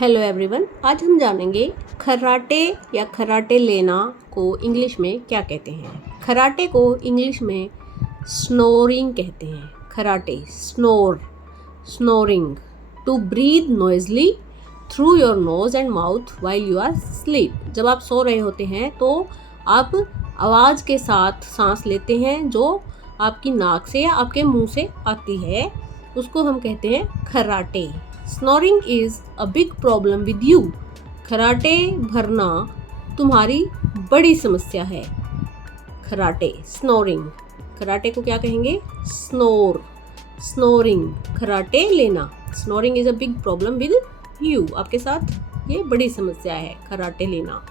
Hello everyone, आज हम जानेंगे खर्राटे या खर्राटे लेना को इंग्लिश में क्या कहते हैं। खर्राटे को इंग्लिश में स्नोरिंग कहते हैं। खर्राटे snoring, to breathe noisily through your nose and mouth while you are sleep. जब आप सो रहे होते हैं तो आप आवाज़ के साथ सांस लेते हैं जो आपकी नाक से या आपके मुंह से आती है, उसको हम कहते हैं खर्राटे। Snoring is a big problem with you. खर्राटे भरना तुम्हारी बड़ी समस्या है। खर्राटे स्नोरिंग, खर्राटे को क्या कहेंगे? स्नोरिंग, खर्राटे लेना। Snoring is a big problem with you, आपके साथ ये बड़ी समस्या है खर्राटे लेना।